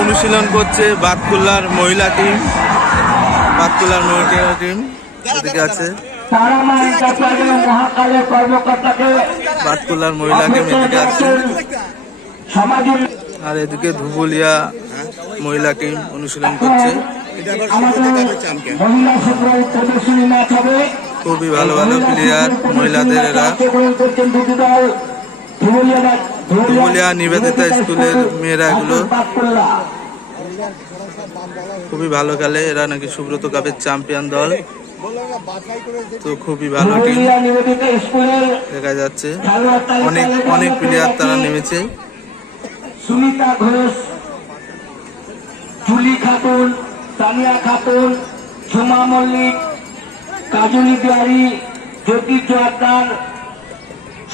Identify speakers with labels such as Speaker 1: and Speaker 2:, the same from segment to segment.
Speaker 1: অনুশীলন করছে বাতকুল্লার মহিলা টিম, বাতকুল্লার মহিলা টিম এদিকে আছে। বাতকুল্লার মহিলা টিম এদিকে আছে। আর এদিকে ধুবুলিয়া মহিলা টিম অনুশীলন করছে। খুবই ভালো ভালো প্লেয়ার মহিলাদের এরা।
Speaker 2: ধুবুলিয়া
Speaker 1: নিবেদিতা স্কুলের মেয়েরা এগুলো খুবই ভালো খেলে। এরা নাকি সুব্রত কাপের চ্যাম্পিয়ন দল। তো খুবই ভালো টিম দেখা যাচ্ছে। অনেক অনেক প্লেয়ার তারা নেমেছে।
Speaker 2: সুনিতা ঘোষ জুলি খাতুন তানিয়া খাতুন ঝুমা মল্লিক কাজলি বিহারী জ্যোতি জোয়ারদার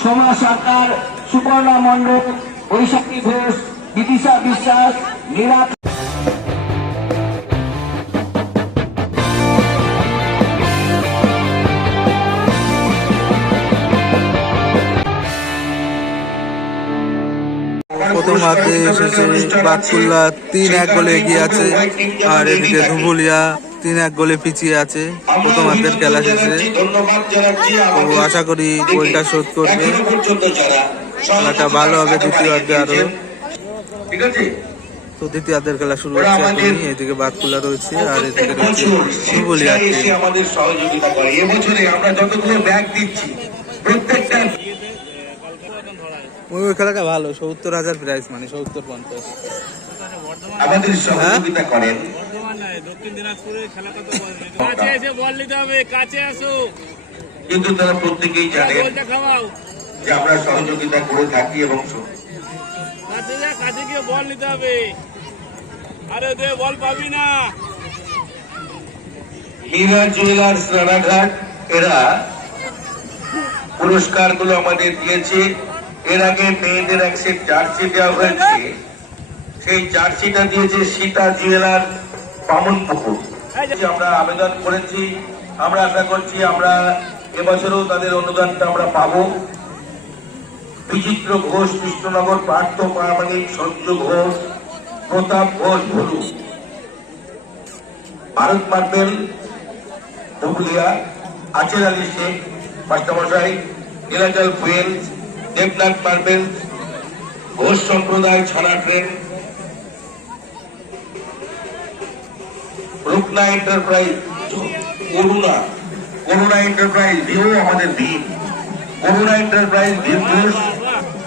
Speaker 2: সোমা সরকার সুপর্ণা মণ্ডল, বৈশাখী ঘোষ, বিদিশা বিশ্বাস মীরা
Speaker 1: এসেছে বাতকুল্লা, তিন এক গোলে এগিয়ে আছে। আর এদিকে ধুবুলিয়া তিন এক গোলে পিছিয়ে আছে। প্রথম হাতের খেলা শেষে। তো আশা করি গোলটা শোধ করবে। খেলাটা ভালো হবে দ্বিতীয় অর্ধে
Speaker 3: আরও।
Speaker 1: তো দ্বিতীয় হাতের খেলা শুরু হচ্ছে এখনই। এদিকে বাতকুল্লা রয়েছে আর এদিকে রয়েছে
Speaker 3: সহযোগিতা করে এবছরে আমরা যতগুলো ব্যাগ দিচ্ছি প্রত্যেকটা
Speaker 1: খেলাটা ভালো, সত্তর হাজার প্রাইস মানে সত্তর পঞ্চাশ।
Speaker 3: আমাদের সহযোগিতা করেন। কিন্তু তারা প্রত্যেকেই যে আমরা সহযোগিতা করে থাকি এবং
Speaker 4: আরে দে বল পাবি না
Speaker 3: জুয়েলার্স রানাঘাট এরা পুরস্কারগুলো আমাদের দিয়েছে। এর আগে মেয়েদের এক সেট জার্সি দেওয়া হয়েছে। সেই জার্সিটা দিয়েছে সীতা জুয়েলার পামন পুকুর। আমরা আবেদন করেছি, আমরা আশা করছি আমরা এবছরও তাদের অনুদানটা আমরা পাবো। বিচিত্র ঘোষ, কৃষ্ণনগর, পার্থ প্রামাণিক সঞ্জু ঘোষ, প্রতাপ ঘোষ ভলু ভারত মার্বেল ধুবুলিয়া আচের আলী শেখ, মাস্টারমশাই এলাকাল ফুয়েল দেবনাথ মার্বেল ঘোষ সম্প্রদায় ছানা ট্রেন। রূপনা এন্টারপ্রাইজ করুণা। করুণা এন্টারপ্রাইজ ভিও আমাদের ভীম করুণা এন্টারপ্রাইজ ভীম ঘোষ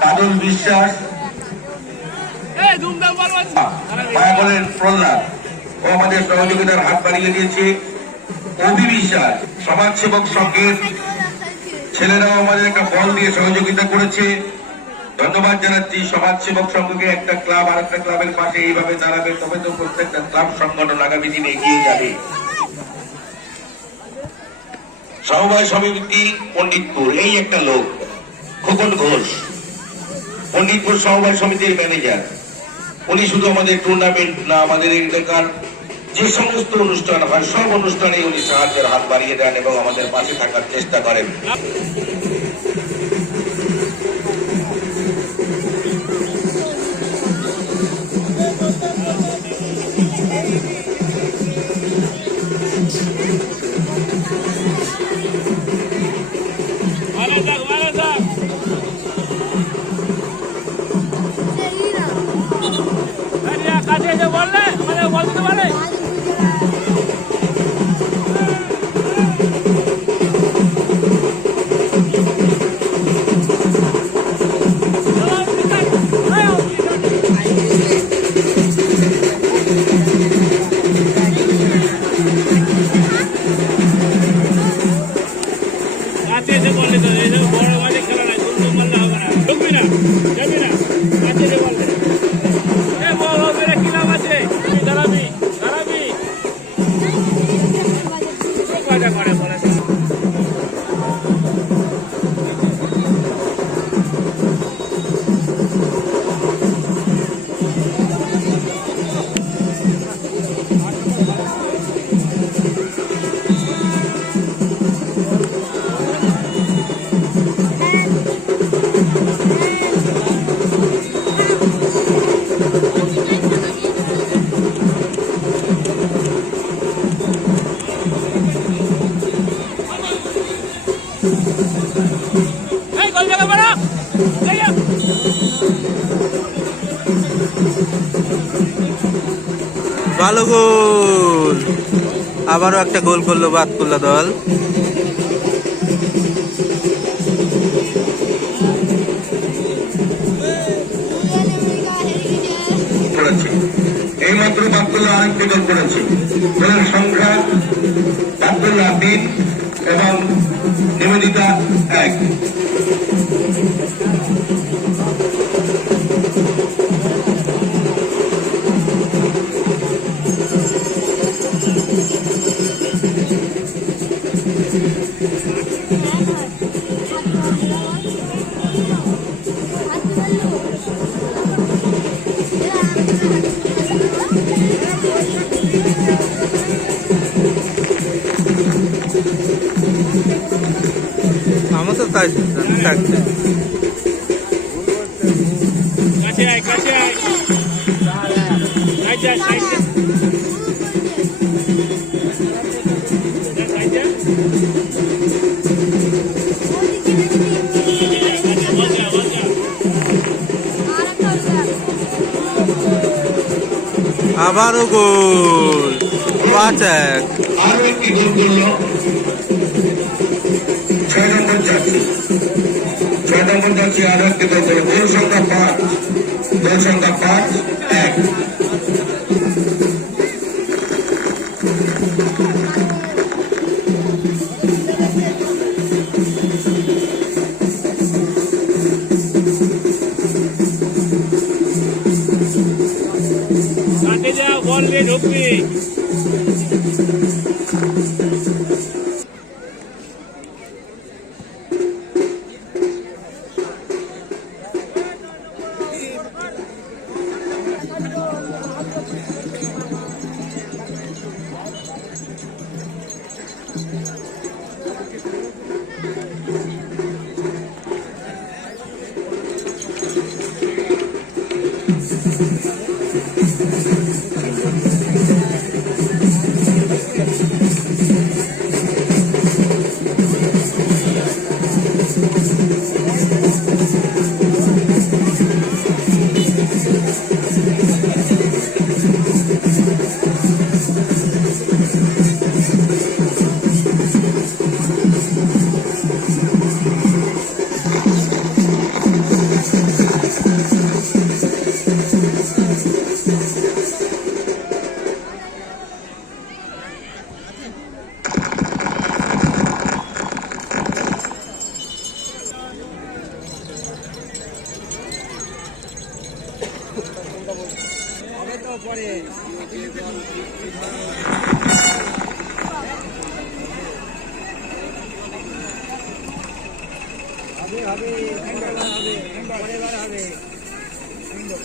Speaker 3: বাদল বিশ্বাস মায়াগলের প্রহ্লাদ। ও আমাদের সহযোগিতার হাত বাড়িয়ে দিয়েছে। অভি বিশ্বাস সমাজসেবক সংঘের ছেলেরাও আমাদের একটা বল দিয়ে সহযোগিতা করেছে। ধন্যবাদ জানাচ্ছি সমাজসেবক সংঘকে। একটা ক্লাব আর একটা ক্লাবের পাশে এইভাবে দাঁড়াবে, তবে তো প্রত্যেকটা ক্লাব সংগঠন আগামী দিনে এগিয়ে যাবে। সমবায় সমিতি, পণ্ডিতপুর, এই একটা লোক, খোকন ঘোষ। পণ্ডিতপুর সমবায় সমিতির ম্যানেজার। উনি শুধু আমাদের টুর্নামেন্ট না, আমাদের এলাকার যে সমস্ত অনুষ্ঠান হয়, সব অনুষ্ঠানে উনি সাহায্যের হাত বাড়িয়ে দেন এবং আমাদের পাশে থাকার চেষ্টা করেন।
Speaker 4: ভালো
Speaker 1: গোল। আবারও একটা গোল করল বাদ করল দল।
Speaker 3: এই মাত্র বাদুল্লাহ আরেকটি গোল করেছে। গোলের সংখ্যা বাদুল্লাহ তিন এবং
Speaker 1: আমার তো তাই থাকছে
Speaker 4: কাছে আয় কাছে আয় সাইড যা সাইড যা যা, সাইড যা বল যা বল যা
Speaker 1: আবারও গোল পাঁচ এক
Speaker 3: আরও একটি গোল করল ছয় নম্বর চারটি ছয় নম্বর চারটি আরও একটি গোল সংখ্যা পাঁচ গোল সংখ্যা পাঁচ এক
Speaker 4: Thank you. পরে। হবে হবে হবে পরের হবে সুন্দর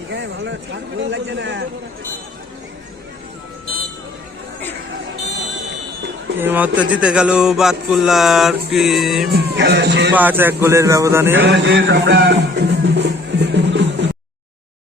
Speaker 5: এখানে ভালো লাগছে না।
Speaker 1: এই মুহূর্তে জিতে গেল বাতকুল্লার টিম। পাঁচ এক গোলের ব্যবধানে।